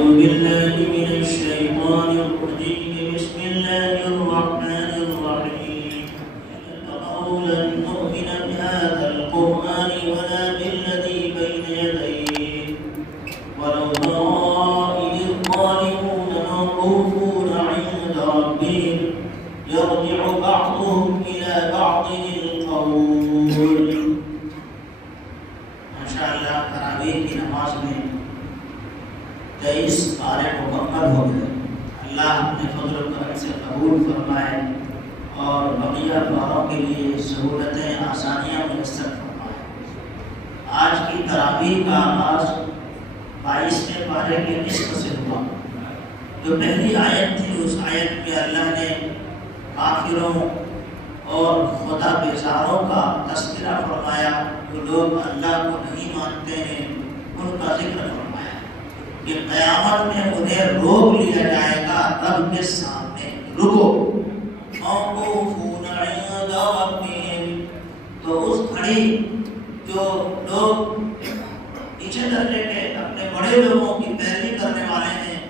بالله من الشيطان الرجيم. بسم الله الرحمن الرحيم. قولا نؤمن بهذا القرآن ولا بالذي بين يديه ولو ترى إذ الظالمون موقوفون عند ربهم يرجع بعضهم إلى بعض القول. ماشاءاللہ تراویح کی نماز میں 23 پارے مکمل ہو گئے. اللہ اپنے فضل و کرم سے قبول فرمائے اور بقیہ پاروں کے لیے سہولتیں آسانیاں میسر فرمائے. آج کی تراویح کا آغاز 22ویں پارے کے نصف سے ہوا. جو پہلی آیت تھی اس آیت میں اللہ نے کافروں اور خدا بیزاروں کا تذکرہ فرمایا. جو لوگ اللہ کو نہیں مانتے ہیں ان کا ذکر فرمایا کہ قیامت میں انہیں روک لیا جائے گا رب کے سامنے. رکو موقوفون عند ربهم. تو اس گھڑی جو لوگ نیچے درجے کے اپنے بڑے لوگوں کی پیروی کرنے والے ہیں،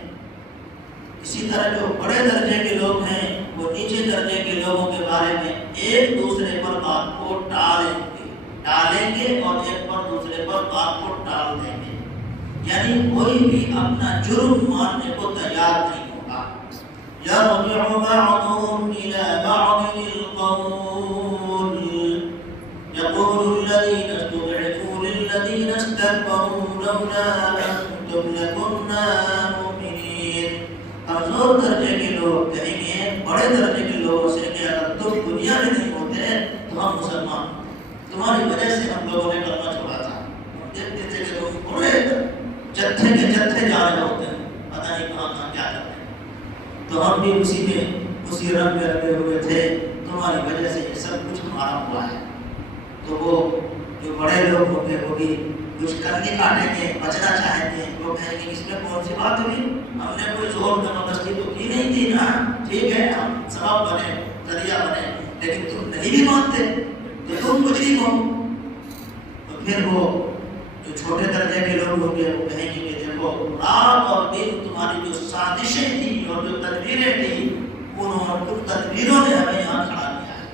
اسی طرح جو بڑے درجے کے لوگ ہیں وہ نیچے درجے کے لوگوں کے بارے میں ایک دوسرے پر بات کو ٹالیں گے اور ایک پر دوسرے پر بات کو ٹال دیں گے. یعنی کوئی بھی اپنا جرم ماننے کو تیار نہیں ہوگا. يَرْجِعُ بَعْضُهُمْ إِلَى بَعْضٍ الْقَوْلَ يَقُولُ الَّذِينَ اسْتُضْعِفُوا لِلَّذِينَ اسْتَكْبَرُوا لَوْلَا أَنْتُمْ لَكُنَّا مُؤْمِنِينَ. کمزور درجے کے لوگ کہیں گے بڑے درجے کے لوگوں سے کہ اگر تم دنیا میں نہیں ہوتے تو ہم مسلمان، تمہاری وجہ سے ہم لوگوں نے کلمہ چھوڑا تھا. دیکھتے تھے کہ لوگ بڑے جتھے کے جتھے جا رہے ہوتے ہیں، پتہ نہیں کہاں کہاں کیا کرتے ہیں. تو ہم بھی اسی رنگ میں رکھے ہوئے تھے، تمہاری وجہ سے یہ سب کچھ ہمارا ہوا ہے. تو وہ جو بڑے لوگ ہوں گے وہ بھی کچھ کرنے کاٹیں گے، بچنا چاہیں گے. وہ کہیں گے اس میں کون سی بات ہوئی، ہم نے کوئی زور زبردستی تو کی نہیں تھی نا. ٹھیک ہے ہم سبب بنے، ذریعہ بنے، لیکن تم نہیں بھی مانتے تو تم مجرم ہو. تو پھر وہ جو چھوٹے درجے کے لوگ ہوں گے وہ کہیں گے کہ دیکھو رات اور دن تمہاری جو سازشیں تھیں اور جو تدبیریں تھیں ان تدبیروں نے ہمیں یہاں کھڑا کیا ہے.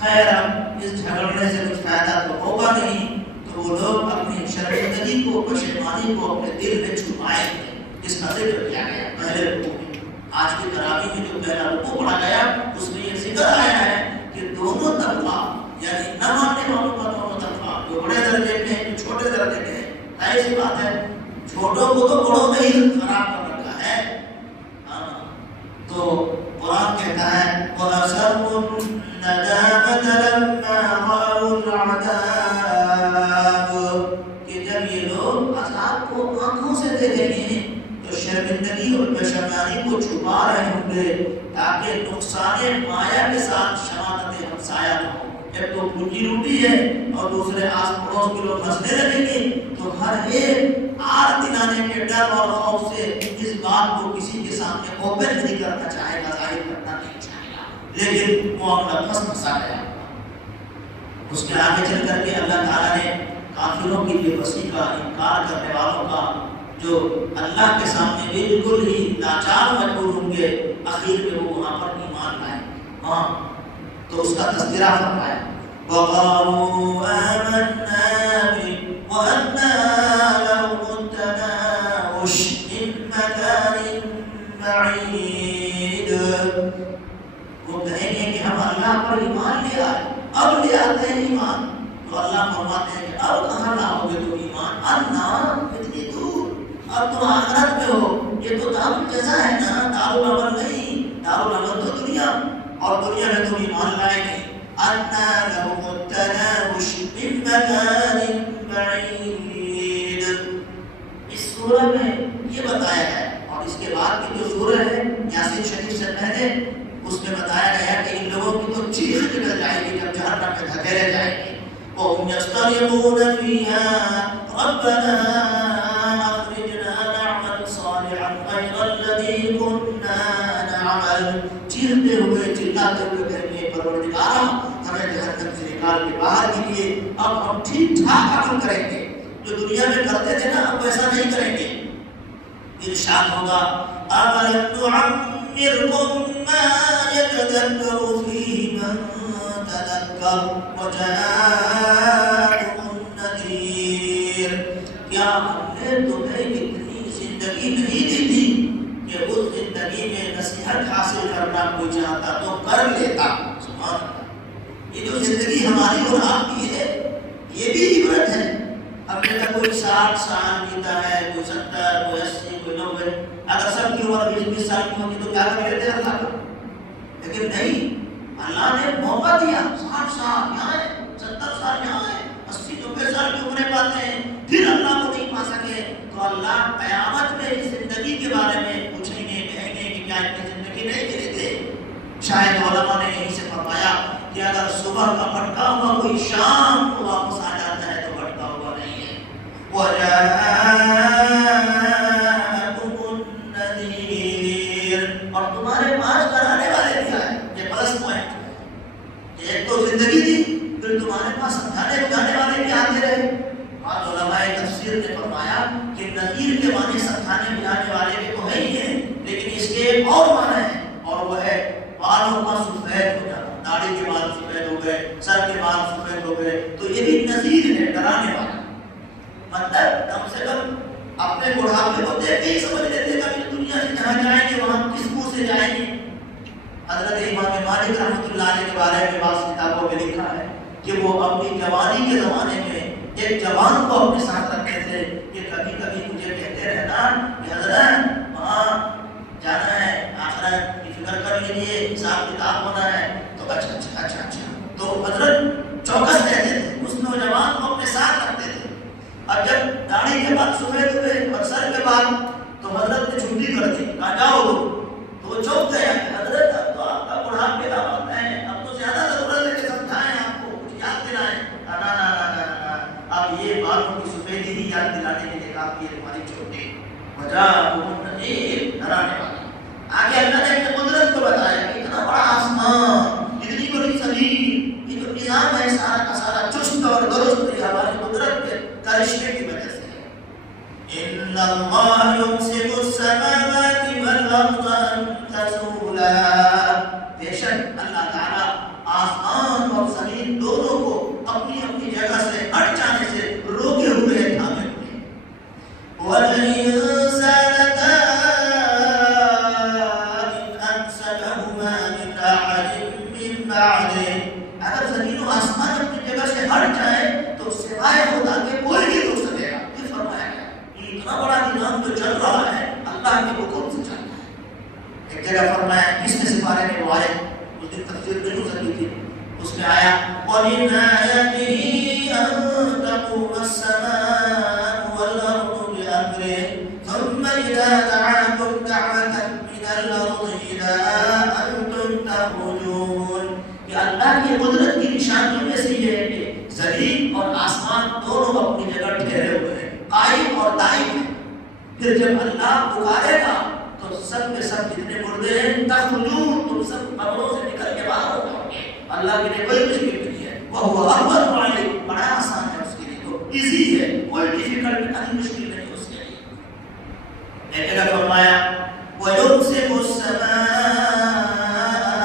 خیر اب اس جھگڑنے سے کچھ فائدہ تو ہوگا نہیں، تو وہ لوگ اپنی شرمندگی کو، پشیمانی کو اپنے دل میں چھپائیں گے. اس کا ذکر کیا گیا پہلے رکوع میں. آج کی تراویح میں جو پہلا رکوع پڑھا گیا اس میں یہ ذکر آیا ہے کہ دونوں طرفہ، یعنی نہ ماننے والوں کا دونوں طرفہ، جو بڑے درجے میں ہیں جو چھوٹے درجے میں ہیں. ایسی بات ہے چھوٹوں کو تو بڑوں نے ہی خراب کر رکھا ہے. تو قرآن کہتا ہے وَأَسَرُّوا النَّدَامَةَ لَمَّا رَأَوُا الْعَذَابَ، کہ جب یہ لوگ عذاب کو آنکھوں سے دیکھیں گے تو شرمندگی اور پشیمانی کو چھپا رہے ہوں گے تاکہ نقصان مایا کے ساتھ شماتت ہمسایہ نہ ہو. ایک تو پوری روٹی ہے اور دوسرے آس پڑوس کے لوگ ہنسنے لگیں گے تو ہر ایک آر دلانے کے ڈر اور خوف سے اس بات کو کسی کے سامنے اوپن نہیں کرنا چاہے گا، ظاہر کرنا نہیں چاہے گا. لیکن معاملہ پھنسا گیا. اس کے آگے چل کر کے اللہ تعالیٰ نے کافروں کی بے بسی کا، انکار کرنے والوں کا، جو اللہ کے سامنے بالکل ہی لاچار مجبور ہوں گے، اخیر میں وہ وہاں پر ایمان لائیں. ہاں تو اس کا تذکرہ فرمایا وَقَالُوا آمَنَّا بِهِ وَأَنَّا لَهُمُ التَّنَاوُشُ مِن مَّكَانٍ بَعِيدٍ. وہ کہیں گے کہ ہم اللہ پر ایمان لے آئے، اب لے آتے ہیں ایمان. تو اللہ فرماتے ہیں کہ اب کہاں لاؤ گے تم ایمان؟ انا اتنی دور، اب تم آخرت میں ہو. یہ تو دارالجزا ہے نا، دارالعمل نہیں. دارالعمل تو دنیا، اور دنیا میں تم ایمان لائے نہیں. انا لهم التناوش من مكان بعيد. اس سورہ میں یہ بتایا گیا اور اس کے بعد کی جو سورہ ہے یاسین شریف سے پہلے اس میں بتایا گیا کہ ان لوگوں کی تو چیخ نکل جائے گی جب جہنم میں دھکیلے جائیں گے. وهم يصطرخون فيها ربنا اخرجنا نعمل صالحا غير الذي كنا نعمل. چیختے ہوئے چلاتے ہوئے کہیں گے پروردگار ہمیں جہنم سے نکال کے باہر کیجیے، اب ہم ٹھیک ٹھاک عمل کریں گے. جو دنیا میں کرتے تھے نا اب ایسا نہیں کریں گے. ارشاد ہوگا أَوَلَمْ نُعَمِّرْكُم مَّا يَتَذَكَّرُ فِيهِ مَن تَذَكَّرَ وَجَاءَكُمُ النَّذِيرُ، کیا ہم نے تمہیں اتنی زندگی نہیں دی تھی کہ اس زندگی میں نصیحت حاصل کرنا کوئی چاہتا تو کر لیتا؟ سبحان اللہ، یہ جو زندگی ہماری اور آپ کی ہے یہ بھی عبرت ہے۔ اب جیسا کوئی 60 سال جیتا ہے، کوئی 70، کوئی 80، کوئی 90، اگر سب کی عمر 20 سال کی ہوگی تو کیا کر لیتے اللہ کا؟ لیکن نہیں، اللہ نے موقع دیا، 60 سال یہاں ہے، 70 سال یہاں ہے، 80-90 سال کی عمریں پاتے ہیں، پھر اللہ کو نہیں پا سکے تو اللہ قیامت میں اس زندگی کے بارے میں پوچھیں گے، کہیں گے کہ کیا اتنی زندگی نہیں ملی تھی؟ شاید علماء نے یہیں سے فرمایا کہ اگر صبح کا بھٹکا ہوا کوئی شام کو واپس آ جاتا ہے تو بھٹکا ہوا نہیں ہے۔ وَجَاءَكُمُ النَّذِيرُ، اور تمہارے پاس ڈرانے والے بھی آئے۔ یہ پلس پوائنٹ، ایک تو زندگی دی، پھر تمہارے پاس سمجھانے بجانے والے بھی آتے رہے۔ اور علماء تفسیر نے فرمایا کہ نذیر کے معنی سمجھانے بجانے والے بھی تو ہے ہی ہیں، لیکن اس کے ایک اور معنی ہے، اور وہ ہے بالوں کا سفید ہو جانا، داڑھی کے بال سفید ہو گئے، سر کے بال سفید ہو گئے، تو یہ بھی نذیر ہے، ڈرانے والا۔ مطلب کم سے کم اپنے بڑھاپے کو دیکھ کے ہی سمجھ لیتے کہ اس دنیا سے جہاں جائیں گے وہاں کس منہ سے جائیں گے۔ حضرت امام مالک رحمۃ اللہ علیہ کے بارے میں بعض کتابوں میں لکھا ہے کہ وہ اپنی جوانی کے زمانے میں ایک جوان کو اپنے ساتھ رکھتے تھے کہ کبھی کبھی مجھے کہتے رہنا کہ حضرت وہاں جانا ہے، آخرت کی فکر کر لیجیے، حساب کتاب ہونا ہے۔ تو اچھا تو حضرت چوکس رہتے تھے، اس نوجوان کو اپنے ساتھ رکھتے تھے۔ اب جب داڑھی کے بعد سفید ہوئے اور سر کے بعد تو حضرت نے چھٹی کر دی، کہا جاؤ، تو وہ چوک گیا کہ حضرت اب تو آپ کا بڑھاپے کا وقت ہے، اب تو زیادہ ضرورت ہے کہ سمجھائیں آپ کو، کچھ یاد دلائیں۔ نا اب یہ بالوں کی سفیدی ہی یاد دلانے کے لیے کافی ہے ہماری چھوٹی وجہ ڈرانے والا۔ آگے اللہ نے اپنے قدرت کو بتایا کہ اتنا بڑا آسمان، اتنی بڑی زمین، یہ جو نظام ہے سارا کا سارا چست اور درست ہے ہماری قدرت کے کرشمے کی وجہ سے۔ ان اللہ یمسک السماوات والارض ان تزولا، بے شک اللہ تعالیٰ آسمان اور زمین دونوں کو اپنی اپنی جگہ سے ہٹ جانے سے روکے ہوئے ہیں، تھامے ہوئے ہیں۔ وَلَئِن زَالَتَا إِنْ أَمْسَكَهُمَا مِنْ أَحَدٍ مِّن بَعْدِهِ، اگر زمین و آسمان اپنی جگہ سے ہٹ جائیں تو سوائے خدا کے کوئی نہیں روک سکے گا۔ یہ فرمایا گیا یہ اتنا بڑا نظام جو چل رہا ہے اللہ کے حکم سے چل رہا ہے۔ ایک جگہ فرمایا کس نے سپارے میں وہ آئے اس دن تفسیر نہیں ہو سکی تھی، اس میں آیا وَمِنْ آيَاتِهِ أَن تَقُومَ السَّمَاءُ وَالْأَرْضُ بِأَمْرِهِ ثُمَّ إِذَا دَعَاكُمْ دَعْوَةً مِّنَ الْأَرْضِ إِذَا أَنْتُمْ تَخْرُجُونَ، کہ اللہ کی قدرت کی نشانیوں میں سے یہ ہے کہ زمین اور آسمان دونوں اپنی جگہ ٹھہرے ہوئے ہیں، قائم اور دائم ہیں۔ پھر جب اللہ پکارے گا تو سب کے سب جتنے مردے ہیں تخرجون، تم سب قبروں سے نکل کے باہر ہو جاؤ گے۔ اللہ کے لیے کوئی مشکل نہیں ہے، وہ احمد علیہ، بڑا آسان ہے اس کے لیے، تو ایزی ہے، کوئی ڈیفیکلٹ نہیں، مشکل نہیں اس کے لیے۔ ایک جگہ فرمایا وَيُمْسِكُ السَّمَاءَ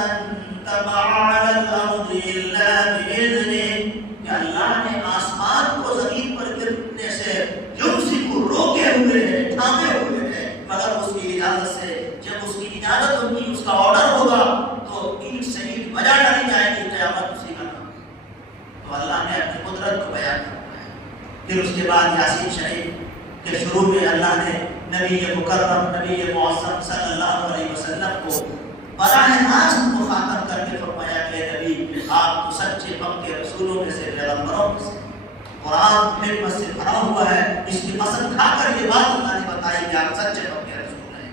أَن تَقَعَ عَلَى الْأَرْضِ إِلَّا بِإِذْنِهِ، کہ اللہ نے آسمان کو زمین پر گرنے سے یمسک روکے ہوئے ہیں، تھامے ہوئے ہیں، مگر اس کی اجازت سے۔ جب اس کی اجازت ہوگی، اس کا آرڈر ہوگا تو اینٹ سے اینٹ بجا ڈالی جائے گی، قیامت اسی کا نام۔ تو اللہ نے اپنی قدرت کو بیان کروایا۔ پھر اس کے بعد یاسین شریف کے شروع میں اللہ نے نبی مکرم نبی معظم صلی اللہ علیہ وسلم کو براہ راست مخاطب کر کے فرمایا کہ نبی آپ تو سچے پکے رسولوں میں سے، پیغمبروں میں سے، قرآن حکمت سے بھرا ہوا ہے، اس کی قسم کھا کر یہ بات اللہ نے بتائی کہ آپ سچے پکے رسول ہیں۔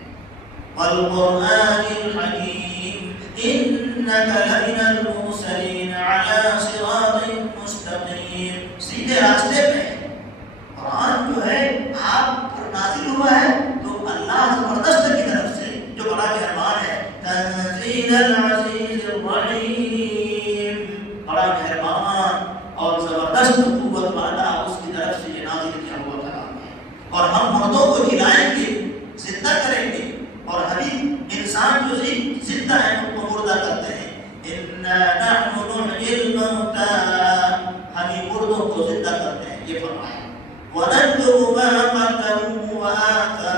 وَالْقُرْآنِ الْحَكِيمِ إِنَّكَ لَمِنَ الْمُرْسَلِينَ عَلَى صِرَاطٍ مُسْتَقِيمٍ، سیدھے راستے پہ قرآن جو ہے آپ پر نازل ہوا ہے تو اللہ زبردست کی طرف سے جو بڑا مہربان ہے، تنزیل العزیز الرحیم، بڑا مہربان اور زبردست قوت والا اس کی طرف سے یہ نازل کیا ہوا کلام ہے۔ اور ہم مردوں کو کھلائیں گے، زندہ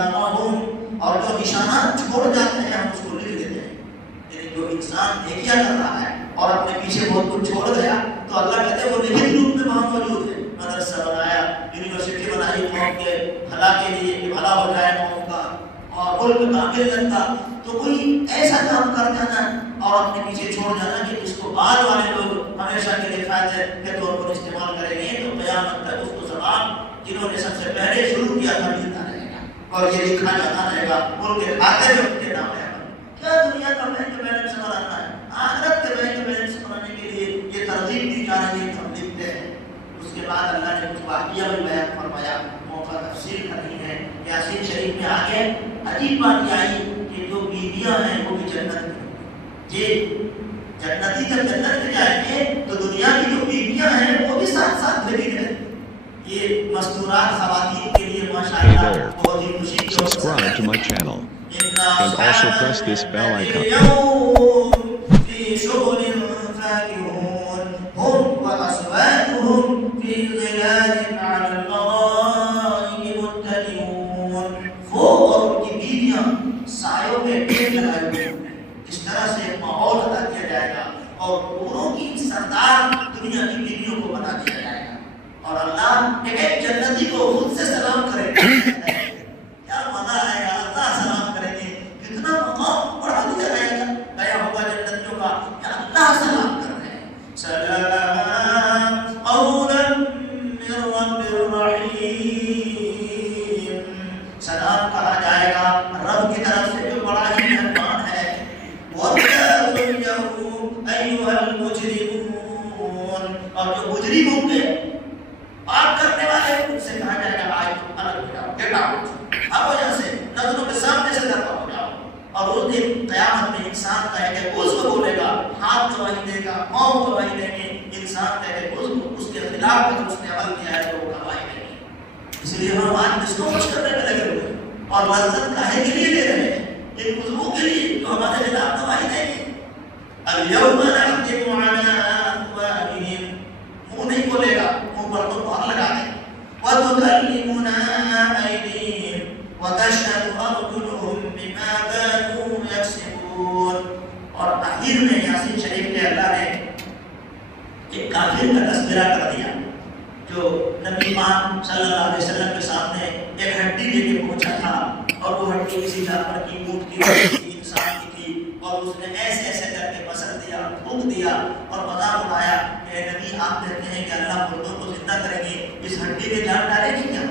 آثارهم، اور جو نشانات چھوڑ جاتے ہیں ہم اس کو لکھ دیتے ہیں. یعنی جو انسان نیکیاں کر رہا ہے اور اپنے پیچھے بہت کچھ چھوڑ گیا تو اللہ کہتے ہیں وہ لکھت روپ میں وہاں موجود ہے. مدرسہ بنایا، یونیورسٹی بنائی قوم کے بھلا کے لیے کہ بھلا ہو جائے قوم کا اور ملک کا ملت کا، تو کوئی ایسا کام کر جانا اور اپنے پیچھے چھوڑ جانا کہ اس کو بعد والے لوگ ہمیشہ کے لیے فائدے کے طور پر استعمال کریں گے، تو قیامت تک اس کو ثواب جنہوں نے سب سے پہلے شروع کیا تھا ملتا رہے گا اور یہ لکھا جاتا رہے گا ان کے کھاتے میں ان کے نام ہے. کیا دنیا کا بینک بیلنس بنانا ہے؟ آخرت کے بینک بیلنس بنانے کے لیے یہ ترغیب دی جا رہی ہے کہ ہم لکھتے ہیں. اس کے بعد اللہ نے کچھ واقعہ بھی بیان فرمایا، موقع تفصیل کرنی ہے. یاسین شریف میں آگے عجیب بات یہ آئی کہ جو بیویاں ہیں وہ بھی جنت میں، یہ جنتی جب جنت میں جائیں گے تو دنیا کی جو بیویاں ہیں وہ بھی ساتھ ساتھ بھری رہے. یہ مستورات خواتین کے لیے ماشاءاللہ بہت ہی خوشی کی Subscribe to my channel and also press this bell icon. في شغل فاكهون هم وأزواجهم في ظلال على الأرائك متكئون. وہ اور ان کی بیویاں سایوں میں ٹھیک لگائے ہوئے ہیں. اس طرح سے ایک ماحول عطا کیا جائے گا اور پوروں کی سردار دنیا کی بیویوں کو بنا دیا جائے گا اور اللہ ایک جنتی کو خود سے سلام کرے گا. کیا مزہ آئے گا، اللہ سلام کریں گے، کتنا مقام بڑھا دیا جائے گا. گیا ہوگا جنتیوں کا کہ اللہ سلام کر رہے ہیں. سلام قولا من رب رحیم. سلام کہا جائے گا رب کی طرف سے جو بڑا ہی مہربان ہے. وَاتَّقُوا الْيَوْمَ أَيُّهَا الْمُجْرِمُونَ. اور جو مجرم ہوں گے پاک کرنے والے ان سے کہا جائے گا آئے الگ ہو جاؤ، گیٹ آؤٹ، اب وجہ سے نظروں کے سامنے سے درپا ہو جاؤ. اور اس دن قیامت میں انسان کہے گا اس کو بولے گا، ہاتھ گواہی دے گا، پاؤں گواہی دیں گے. انسان کہے گا اس کے خلاف میں اس نے عمل کیا ہے تو وہ گواہی دیں گے. اس لیے ہم آج اس کو خوش کرنے میں لگے ہوئے ہیں اور لذت کاہے کے لیے دے رہے ہیں؟ ان عضووں کے لیے جو ہمارے خلاف گواہی دیں گے. اليوم نختم على أفواههم، منہ نہیں کھولے گا، منہ پر تو مہر لگا دیں. وتكلمنا أيديهم وتشهد أرجلهم بما كانوا يكسبون. اور آخر میں یاسین شریف کے اللہ نے ایک کافر کا تذکرہ کر دیا جو نبی پاک صلی اللہ علیہ وسلم کے سامنے ایک ہڈی لے کے پہنچا تھا اور وہ ہڈی کسی جانور کی، اونٹ کی، کسی انسان کی تھی اور اس نے ایسے ایسے کر کے پسر دیا، پھونک دیا اور مذاق اڑایا کہ نبی آپ کہتے ہیں کہ اللہ مردوں کو زندہ کریں گے، اس ہڈی میں جان ڈالے گی کیا؟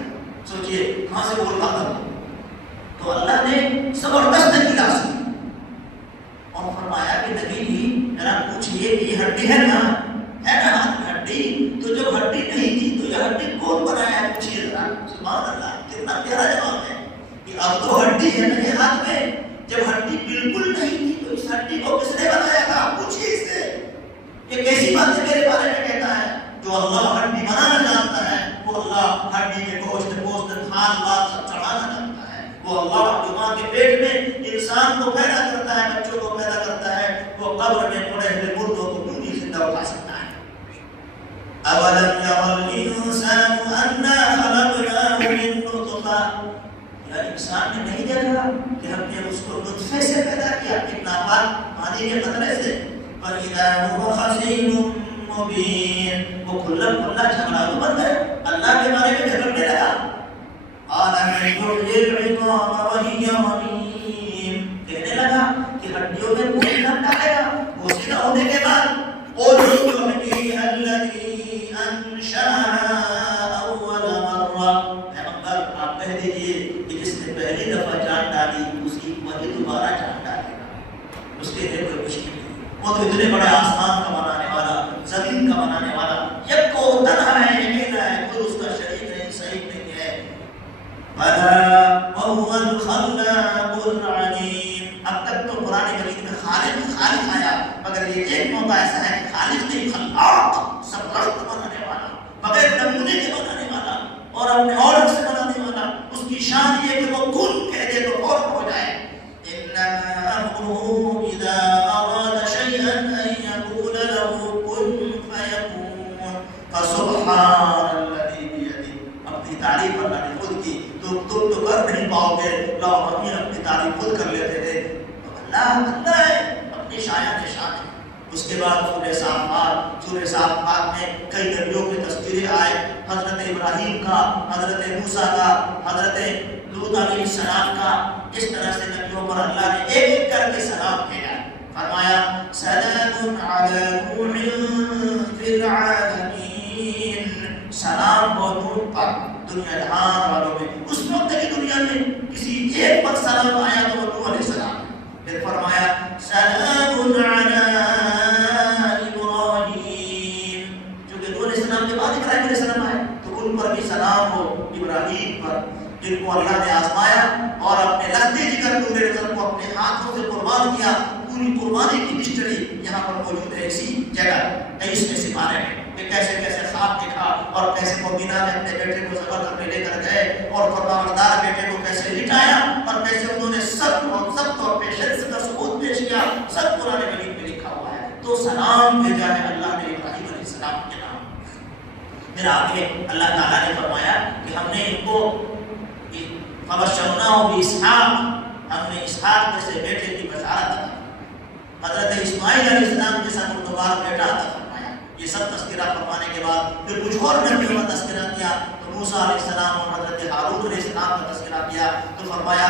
سوچئے کہاں سے بول رہا تھا. تو اللہ نے زبردست اجلاس کی اور فرمایا کہ نبی جی ذرا پوچھئے کہ یہ ہڈی ہے نا، ہے نا ہاتھ میں ہڈی؟ تو جب ہڈی نہیں تھی تو یہ ہڈی کون بنایا ہے؟ پوچھئے ذرا. سبحان اللہ، کتنا پیارا جواب ہے کہ اب تو ہڈی ہے نا یہ ہاتھ میں، جب ہڈی بالکل نہیں تھی تو اس ہڈی کو کس نے بنایا تھا؟ پوچھئے اس سے. یہ کیسی بات ہے میرے بارے میں کہتا ہے؟ جو اللہ ہڈی بنانا جانتا ہے وہ اللہ ہڈی میں گوشت تھان بات سب چڑھانا جانتا ہے. وہ اللہ جو ماں کے پیٹ میں انسان کو پیدا کرتا ہے، بچوں کو پیدا کرتا ہے، وہ قبر میں پڑے ہوئے مردوں کو کیوں نہیں زندہ اٹھا سکتا ہے. اولم ير الانسان انا خلقناه من نطفه. یا انسان نے نہیں دیکھا کہ ہم نے اس کو نطفے سے پیدا کیا، ایک ناپاک پانی کے قطرے سے. فَإِذَا هُوَ خَصِيمٌ مُّبِينٌ. وہ کھلا کھلا جھگڑالو بن گئے، اللہ کے بارے میں جھگڑنے لگا. قَالَ مَن يُحْيِي الْعِظَامَ وَهِيَ رَمِيمٌ. کہنے لگا کہ ہڈیوں میں کون کر ڈالے گا گوشتہ ہونے کے بعد. قُلْ يُحْيِيهَا الَّذِي أَنشَأَهَا أَوَّلَ مَرَّةٍ. پیغمبر آپ کہہ دیجئے کہ جس نے پہلی دفعہ جان ڈالی اسی وہی دوبارہ جان ڈالے گا. اس کے لیے کوئی مشکل نہیں. وہ تو اتنے بڑے آسمان کا بنانے والا، زمین کا بنانے والا، یکو تنہا ہے، اکیلا ہے، کوئی اس کا شریک نہیں، شریک نہیں ہے. بَلَا وَهُوَ الْخَلَّاقُ الْعَلِيمُ. اب تک تو قرآن مجید میں خالق آیا، مگر یہ ایک موقع ایسا ہے کہ خالق نہیں، خلاق، سرپرست بنانے والا، بغیر نمونے کے بنانے والا اور اپنے آرڈر سے بنانے والا. اس کی شان یہ کہ وہ کن کہہ دے تو فوراً ہو جائے. إِنَّمَا أَمْرُهُ إِذَا أَرَادَ شَيْئًا أَن يَقُولَ لَهُ كُن فَيَكُونُ. فَسُبْحَانَ الَّذِي بِيَدِهِ. اپنی تعریف اللہ نے خود کی، تم تو کر نہیں پاؤ گے اللہ علیہ اپنی تعریف خود کر لیتے تھے، تو اللہ ہے اپنی شایان شان ہے۔ اس کے بعد سورہ صافات میں کئی نبیوں کے تذکرے آئے، حضرت ابراہیم کا، حضرت موسیٰ کا، حضرت لوط علیہ السلام کا۔ اس طرح سے نبیوں پر اللہ نے ایک ایک کر کے سلام بھیجا، فرمایا سلام علی نوح فی العالمین، سلام ہو نوح پر دنیا جہان والوں میں۔ اس وقت کی دنیا میں کسی ایک پر سلام آیا تو وہ نوح علیہ السلام۔ پھر فرمایا سلام علی ابراہیم، چونکہ نوح علیہ السلام کے بعد ابراہیم علیہ السلام آئے تو ان پر بھی سلام ہو، ابراہیم پر جن کو اللہ نے آزمایا اور اپنے لہتے جگر نور نظر کو اپنے ہاتھوں سے قربان کیا۔ پوری قربانی کی ہسٹری یہاں پر موجود ہے اسی جگہ 23 میں سپارے میں، کہ کیسے کیسے خواب دیکھا اور کیسے مبینہ نے اپنے بیٹے کو ذبح کرنے لے کر گئے اور فرمانبردار بیٹے کو کیسے لٹایا اور کیسے انہوں نے سب طور پہ شخص کا ثبوت پیش کیا، سب قرآن مجید میں لکھا ہوا ہے۔ تو سلام بھیجا ہے اللہ نے ابراہیم علیہ السلام کے نام۔ پھر آگے اللہ تعالیٰ نے فرمایا کہ ہم نے ان کو فبشرناہ باسحاق، ہم نے اسحاق میں سے بیٹے کی بشارت دی، حضرت اسماعیل علیہ السلام کے ساتھ متبار بیٹا عطا فرمایا۔ یہ سب تذکرہ فرمانے کے بعد پھر کچھ اور نبیوں کا تذکرہ کیا، تو موسیٰ علیہ السلام اور حضرت ہارون علیہ السلام کا تذکرہ کیا، تو فرمایا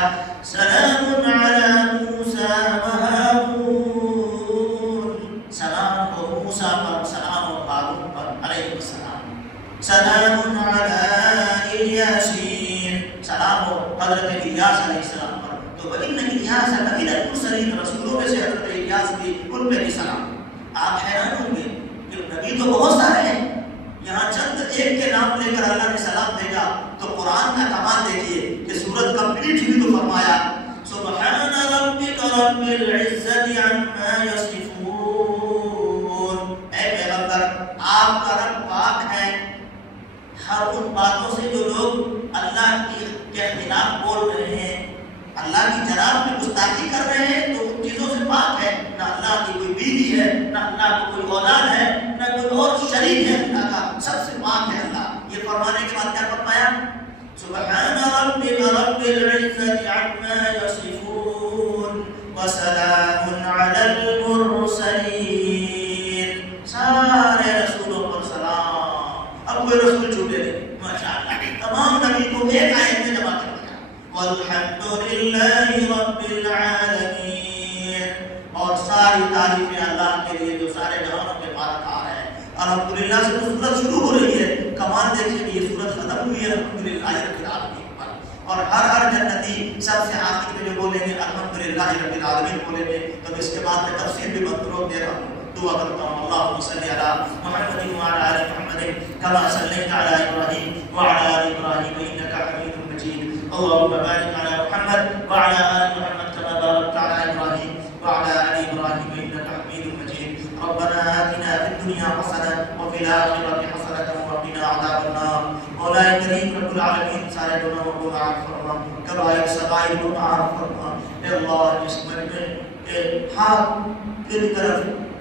سلام علی موسیٰ و ہارون، سلام ہو موسیٰ پر، سلام ہو ہارون پر علیہ السلام، سلام علی الیاسین، سلام ہو حضرت الیاس علیہ السلام پر۔ تو وَإِنَّ إِلْيَاسَ لَمِنَ الْمُرْسَلِينَ، رسولوں میں سے حضرت الیاس بھی، ان پہ بھی سلام۔ آپ حیران ہوں گے کہ نبی تو بہت سارے ہیں، یہاں چند ایک کے نام لے کر اللہ نے سلام بھیجا۔ تو قرآن کا کمال دیکھیے کہ سورت کمپلیٹ ہوئی تو فرمایا سبحان ربک رب العزت عما یصفون، اے پیغمبر آپ کا رب پاک ہے ہر ان باتوں سے جو لوگ اللہ کے خلاف بول رہے ہیں، اللہ کی جناب میں گستاخی کر رہے ہیں، تو ان چیزوں سے پاک ہے۔ نہ اللہ کی کوئی بیوی ہے، نہ اللہ کو کوئی اولاد ہے، نہ کوئی اور شریک ہے، اللہ کا سب سے پاک ہے اللہ۔ یہ فرمانے کے بعد کیا فرمایا سبحان ربک رب العزت عما یصفون وسلام علی المرسلین، سارے رسولوں پر سلام۔ اب کوئی رسول چھوٹے نہیں، ماشاءاللہ تمام نبی کو ایک آیت میں جمع کر دیا، والحمد للہ رب العالمین، اور ساری تعریفیں اللہ کے لیے جو سارے جہانوں کے پالکار ہے۔ الحمدللہ سے تو سورت شروع ہو رہی ہے، کمال دیکھیں کہ یہ سورت ختم ہوئی ہے الحمدللہ رب العالمین پر، اور ہر جنتی سب سے آخر میں جو بولیں گے الحمدللہ رب العالمین بولیں گے۔ تو اس کے بعد میں تفسیر بھی مطلوب دے رہا ہوں، دعا کرتا ہوں اللہم صلی علی محمد وعلی آل محمد کما صلیت علی ابراہیم وعلی آل ابراہیم انک حمید مجید، اللہم بارک علی محمد وعلی آل محمد کما بارکت علی ابراہیم وعلی آل ابراہیم انک حمید مجید۔ ربنا آتنا فی الدنیا حسنة وفی الآخرة حسنة وقنا عذاب النار۔ مولا کریم رب العالمین سارے گناہوں کو معاف فرما، کبائر صغائر کو معاف فرما۔ اے اللہ اس میں ہاتھ کس طرف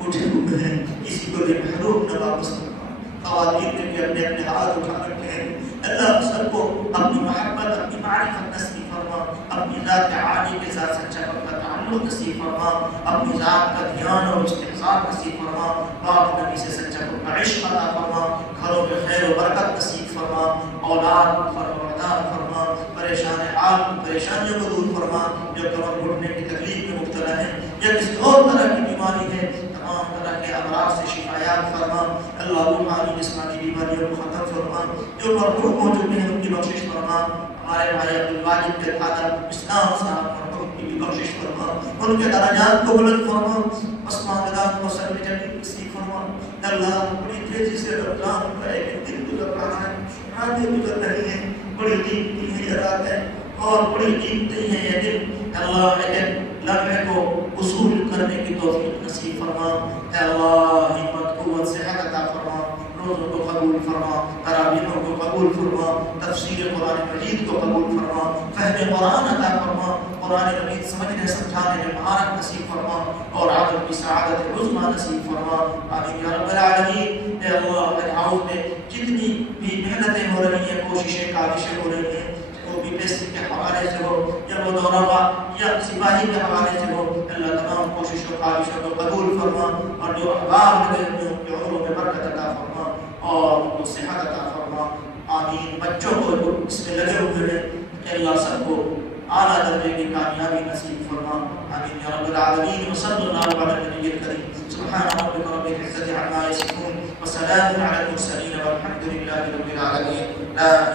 اٹھے ہوئے ہیں، کسی کو بھی محروم نہ واپس کرنا۔ خواتین نے بھی اپنے اپنے ہاتھ اٹھا رکھے ہیں، اللہ سب کو اپنی محبت، اپنی معرفت نصیب فرما، اپنی ذات عالی کے ساتھ سچا کا تعلق نصیب فرما، اپنی ذات کا دھیان اور استحضار نصیب فرما، پاک نبی سے سچا کا عشق عطا فرما، گھروں میں خیر و برکت نصیب فرما، اولاد فرماندار فرما، پریشان حال پریشانیوں کو دور فرما، جو کمر گھٹنے کی تکلیف میں مبتلا ہے یا کسی اور طرح کی بیماری ہے، تمام طرح کے امراض سے شفایات فرما۔ اللہ روحانی جسمانی بیماریوں کو ختم فرما، جو مرحوم ہو چکے ہیں ان کی بخشش فرما۔ ہمارے بھائی عبدالواجد کے فادر اسلام صاحب مرحوم کی بھی بخشش فرما، ان کے درجات کو بلند فرما، اسماء کو سر جنت نصیب فرما۔ اللہ بڑی تیزی سے رمضان کا ایک دن گزر رہا ہے، راتیں گزر رہی ہیں، بڑی قیمتی ہے یہ رات ہے اور بڑی قیمتی ہے یہ دن۔ اللہ لیکن لمحے کو وصول کرنے کی توفیق نصیب فرما۔ اے اللہ ہمت قوت صحت عطا فرما، روزوں کو قبول فرما، تراویحوں کو قبول فرما، تفسیر قرآن مجید کو قبول فرما، فہم قرآن عطا فرما، قرآن مجید سمجھنے سمجھانے میں مہارت نصیب فرما اور عالم کی سعادت عظمیٰ نصیب فرما۔ آمین یا رب العالمین۔ اے اللہ میرے ہاؤس میں جتنی بھی محنتیں ہو رہی ہیں، کوششیں کاوشیں ہو رہی ہیں، وہ بھی پیسے کے حوالے سے ہو یا و دورہ ہوا یا سپاہی کے حوالے سے ہو، اللہ تمام کوششوں خواہشوں کو قبول فرما، اور جو احباب لگے ہوئے ان کے عمروں میں برکت عطا فرما اور ان کو صحت عطا فرما۔ آمین۔ بچوں کو جو اس میں لگے ہوئے ہیں کہ اللہ سب کو اعلیٰ درجے کی کامیابی نصیب فرما، آمین یا رب العالمین۔ وصلی اللہ علی النبی الکریم۔ سبحان ربک رب العزة عما یصفون وسلام علی المرسلین والحمد للہ رب العالمین۔ لا